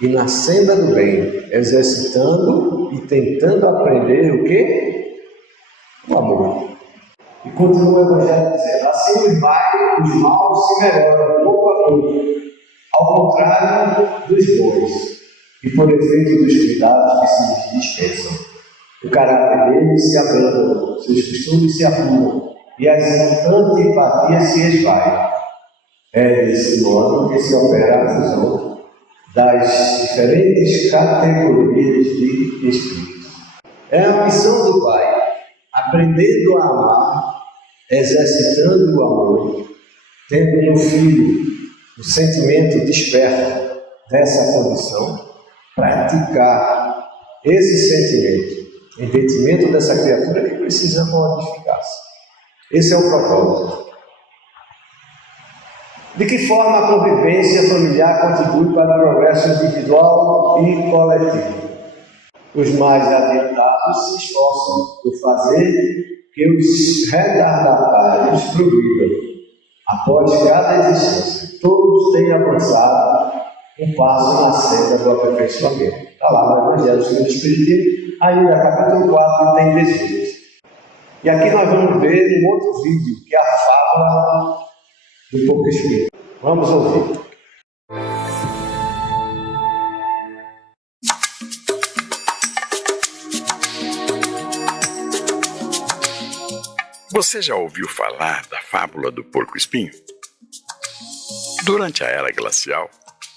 e na senda do bem, exercitando e tentando aprender o quê? O amor. E continua o Evangelho dizendo: assim os maus se melhoram pouco a pouco, ao contrário dos bons, e por efeito dos cuidados que se lhes dispensam. O caráter deles se abranda, seus costumes se arrumam, e as antipatias se esvaiam. É desse modo que se opera a fusão das diferentes categorias de espíritos. É a missão do Pai, aprendendo a amar, exercitando o amor, tendo no filho o sentimento desperto dessa condição, praticar esse sentimento em detrimento dessa criatura que precisa modificar-se. Esse é o propósito. De que forma a convivência familiar contribui para o progresso individual e coletivo? Os mais adiantados se esforçam por fazer que os retardatários progridam após cada existência. Todos têm avançado um passo na senda do aperfeiçoamento. Está lá no Evangelho segundo o Espiritismo, ainda capítulo 4, tem 18. E aqui nós vamos ver um outro vídeo, que é a fábula do porco espinho. Vamos ouvir. Você já ouviu falar da fábula do porco-espinho? Durante a era glacial,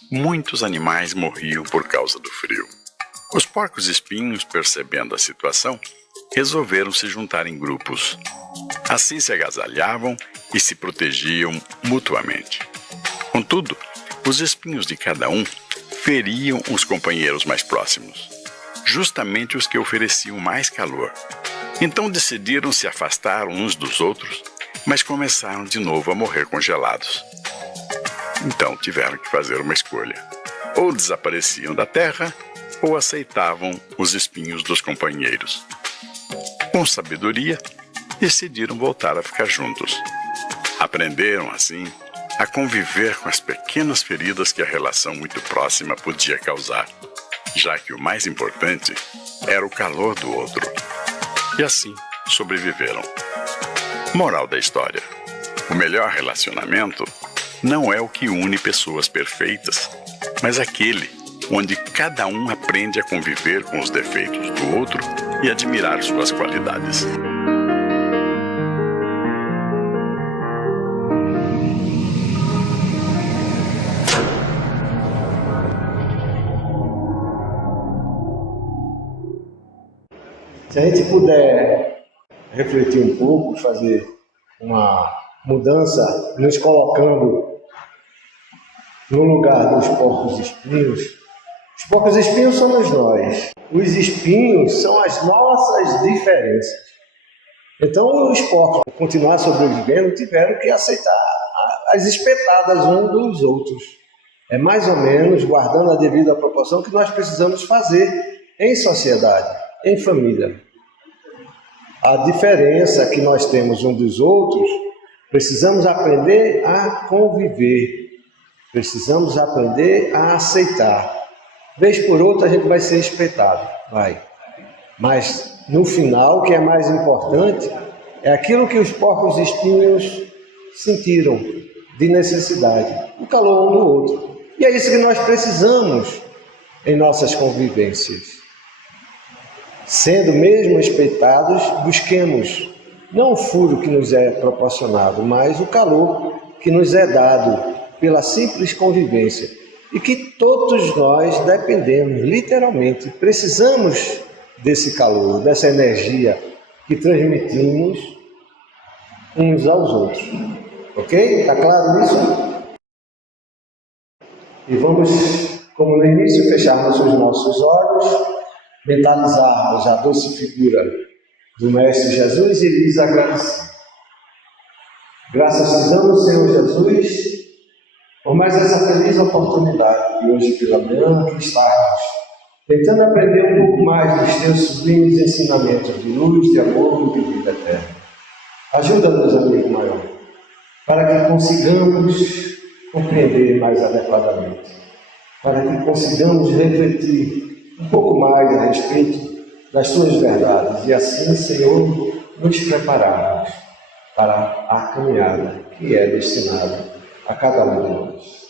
muitos animais morriam por causa do frio. Os porcos-espinhos, percebendo a situação, resolveram se juntar em grupos. Assim se agasalhavam e se protegiam mutuamente. Contudo, os espinhos de cada um feriam os companheiros mais próximos, justamente os que ofereciam mais calor. Então decidiram se afastar uns dos outros, mas começaram de novo a morrer congelados. Então tiveram que fazer uma escolha. Ou desapareciam da terra, ou aceitavam os espinhos dos companheiros. Com sabedoria, decidiram voltar a ficar juntos. Aprenderam, assim, a conviver com as pequenas feridas que a relação muito próxima podia causar, já que o mais importante era o calor do outro. E assim sobreviveram. Moral da história: o melhor relacionamento não é o que une pessoas perfeitas, mas aquele onde cada um aprende a conviver com os defeitos do outro e admirar suas qualidades. Se a gente puder refletir um pouco, fazer uma mudança, nos colocando no lugar dos porcos-espinhos. Os porcos-espinhos somos nós. Os espinhos são as nossas diferenças. Então, os porcos, para continuar sobrevivendo, tiveram que aceitar as espetadas uns dos outros. É mais ou menos, guardando a devida proporção, que nós precisamos fazer em sociedade, em família. A diferença que nós temos uns dos outros, precisamos aprender a conviver. Precisamos aprender a aceitar. Vez por outra a gente vai ser espetado, vai. Mas no final, o que é mais importante é aquilo que os porcos-espinhos sentiram de necessidade, o calor um do outro. E é isso que nós precisamos em nossas convivências. Sendo mesmo espetados, busquemos não o furo que nos é proporcionado, mas o calor que nos é dado pela simples convivência. E que todos nós dependemos, literalmente, precisamos desse calor, dessa energia que transmitimos uns aos outros. Ok? Está claro isso? E vamos, como no início, fecharmos os nossos olhos, mentalizarmos a doce figura do Mestre Jesus e lhes agradecer. Graças te damos, Senhor Jesus, por mais essa feliz oportunidade de hoje pela manhã aqui estarmos, tentando aprender um pouco mais dos teus sublimes ensinamentos de luz, de amor e de vida eterna. Ajuda-nos, amigo maior, para que consigamos compreender mais adequadamente, para que consigamos refletir um pouco mais a respeito das tuas verdades e assim, Senhor, nos prepararmos para a caminhada que é destinada a cada um de nós.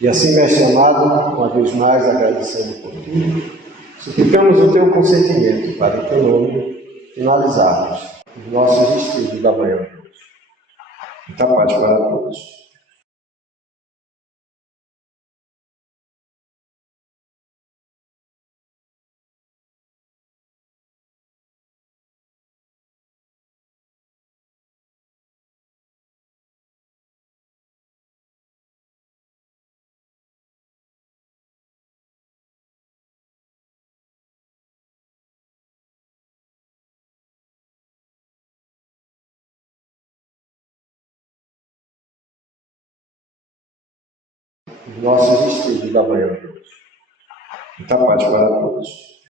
E assim, Mestre amado, uma vez mais agradecendo por tudo, suplicamos o teu consentimento para, em teu nome, finalizarmos os nossos estudos da manhã de hoje. Muita paz para todos. Os nossos estudos da manhã de hoje. Muita paz para todos.